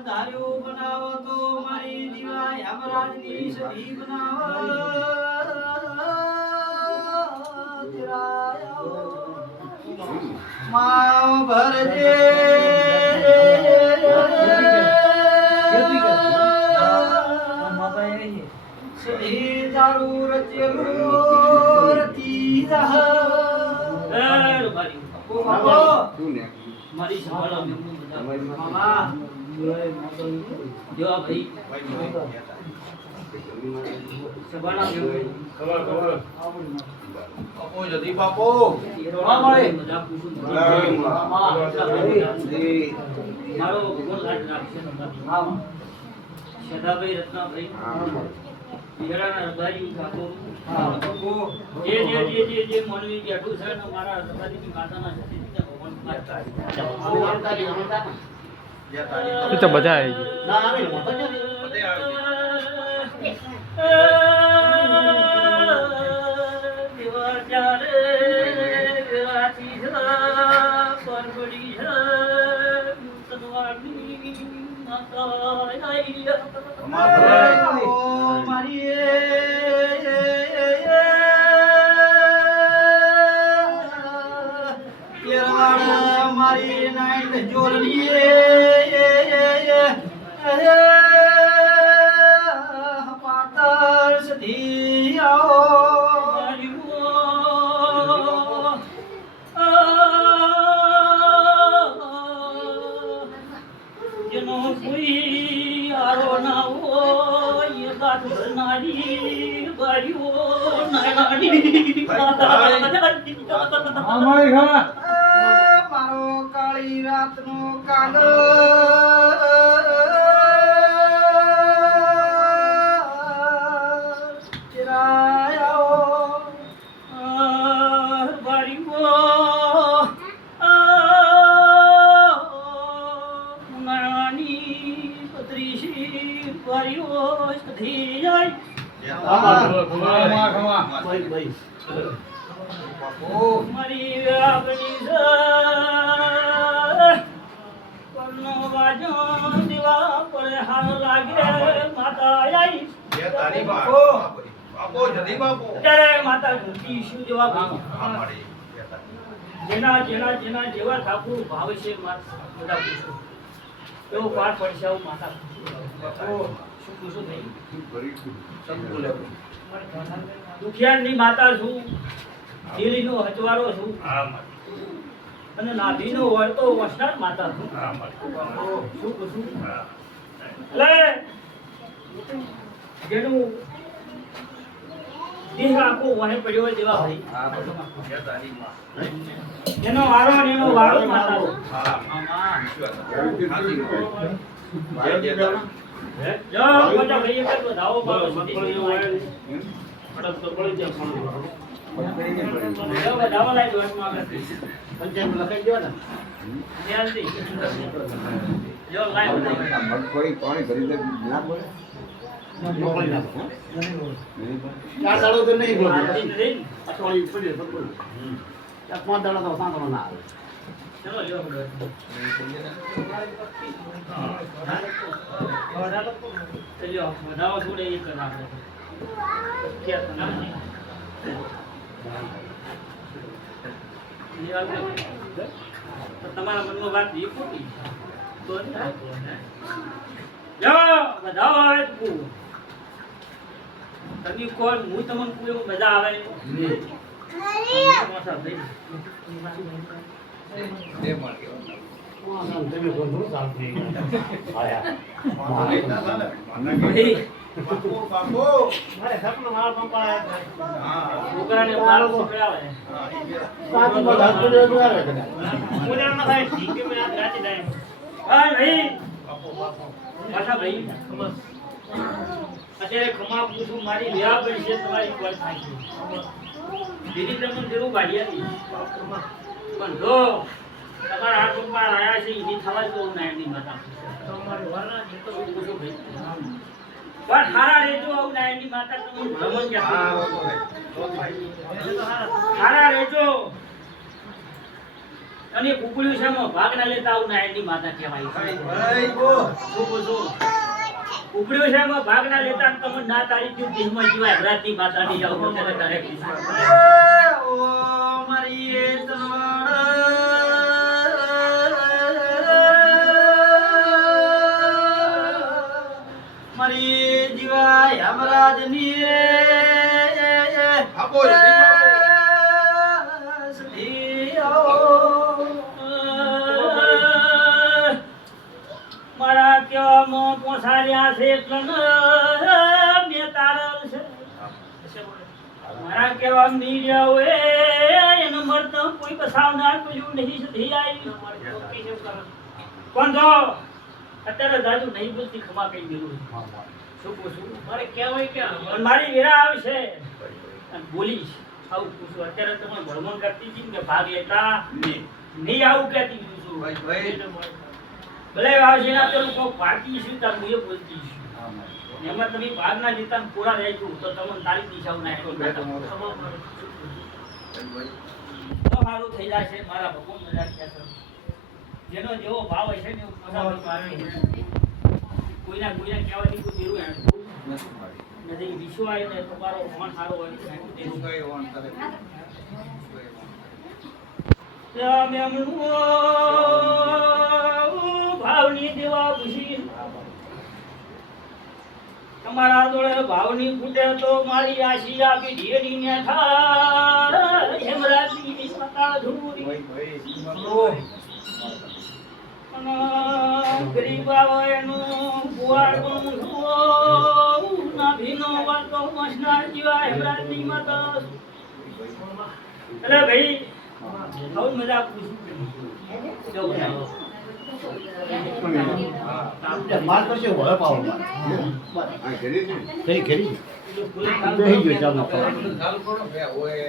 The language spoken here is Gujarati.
ધાર્યો બનાવો તો મારી દીવાય અમરાજની સધી બનાવો માવ ભરજે સધી દારૂ રચેલું રતી રહ મારી સંભાળો મામા જો ભાઈ સંભાળો ખબર બાપો જદી બાપો મળે મામા મારો ભગવાન લાડ રાખશે હા સદાભાઈ રત્નાભાઈ ઈરાના રબારી કાકો જે મનવી બેઠું છે ને મારા રબારીની માતાના સતીના ભગવાન એ તો બધા આવી ના આવે ને બધા દેવા ચારે દેવાતી પરબડી તનવારની માતા આઈ મારી મારી નાઈટ જોલની પાતર સધી જેનો કોઈ આરો ના હોય ગાત ભરનારી બારીઓ નાનાડી મારો કાળી રાતનો કાગળ ચિરાયો બારીઓ નાની પત્રીસી બારીઓ સધી જાય મારી વ્યાપની પરનો વાજો દેવા પડે હાર લાગે માતા આઈ તારી બાપો જદી બાપો ત્યારે માતા ઘૂંટી શું જવાબ જેના જેવા ઠાકુર ભાવ છે બધા પૂછો એવો પાઠ પડશે આવું માતા શું પૂછો નહીં દુખિયારની માતા છું દિલીનો હચવારો છું અને નાભીનો વળતો વસનાર માતા છું શું પૂછું એટલે જેનું દેહ આખો વહે પડ્યો હોય તેવા ભાઈ એનો વારો અને એનો વારો માતા જો મોટા ભાઈ એક જ વધાવો પાડો પડત તો પડી જાય જો વધાવો લાઈ દો માં પંચાયત લખાઈ ગયો ને ધ્યાનથી જો લાઈ મગફળી પાણી ભરી દે ના બોલે મોકલી નાખો ચાર દાડો તો નહીં બોલે અઠવાડિયું પડી તો બોલ ચાર પાંચ દાડો તો સાંભળો ના આવે ચલો લ્યો ચલ્યો વધાવો થોડે એક નાખો ક્યાં તો ના તમારા મનમાં વાત એ ખોટી તો બધા આવે તમે કોણ હું તમને પૂરું બધા આવે છોકરાને મારો પકડાવે અત્યારે ખમા પૂછું મારી વ્યા પડી છે તમારી પર થાય દીદી તમને જરૂર ગાડી હતી પણ જો તમારા હાથ પપ્પા આવ્યા છે એની થવા જ નાયણની માતા તમારી વરના જીતો પૂછો ભાઈ પણ હારા રેજો આવું નાયણની માતા તમને ભ્રમણ ક્યાં હારા રેજો અને કુકડ્યું છે એમાં ભાગ ના લેતા આવું નાયણની માતા કહેવાય ભાઈ છે. ભાઈ ઓ શું પૂછું? કુકડ્યું છે એમાં ભાગ ના લેતા અને તમે ના તારી ગયું દેહમાં જીવાય અઘરાતની માતાની જાઓ તો ત્યારે તારે કીધું. ઓ મારી એ તલવાડ મારી જીવાય હમરાજની બાપો જલ્દી બાપો મારા કેવામાં પોસાર્યા છે એટલે ને મેં તારલ છે. મારા કેવા મીડિયા હોય એનો મર્દ કોઈ બસાવનાર પેલું નહીં સધી આવી કોણ તો અત્યારે દાદુ નહીં બોલતી ખમા કઈ ગયેલું શું પૂછું મારે કહેવાય ક્યાં પણ મારી વેરા આવશે અને બોલીશ આવું પૂછું અત્યારે તમે ભણમણ કરતી હતી ને કે ભાગ લેતા નહીં આવું કહેતી છું ભાઈ ભાઈ ભલે આવશે ના પેલું કોઈ પાર્ટી છું તાર હું એ બોલતી છું એમાં તમે ભાગ ના લેતા ને પૂરા રહેજો તો તમને તારી દિશાઓ સારું થઈ જશે મારા ભગવાન મજા થયા છે જેનો જેવો ભાવ હશે ને એવું કોઈના કહેવાથી કોઈ દેરું નથી વિશ્વ આવે ને તમારો મન સારો હોય તું કઈ ઓન કરે ભાવની દેવા પૂછી તમારા જોડે ભાવની ફૂટે તો મારી આશી આપી ઢેરી ને થાય હેમરાજની માતા ધૂરી અને ગરીબ આવે એનું બુવાડું ના ભીનો વાતો મસનાર જીવા હેમરાજની માતા એટલે ભાઈ બહુ મજા પૂછું માર પછી વળે પાવ આ ઘરે છે થઈ ઘરી ચાલુ બેહી ગયો ચાલો ચાલુ કરો બે ઓય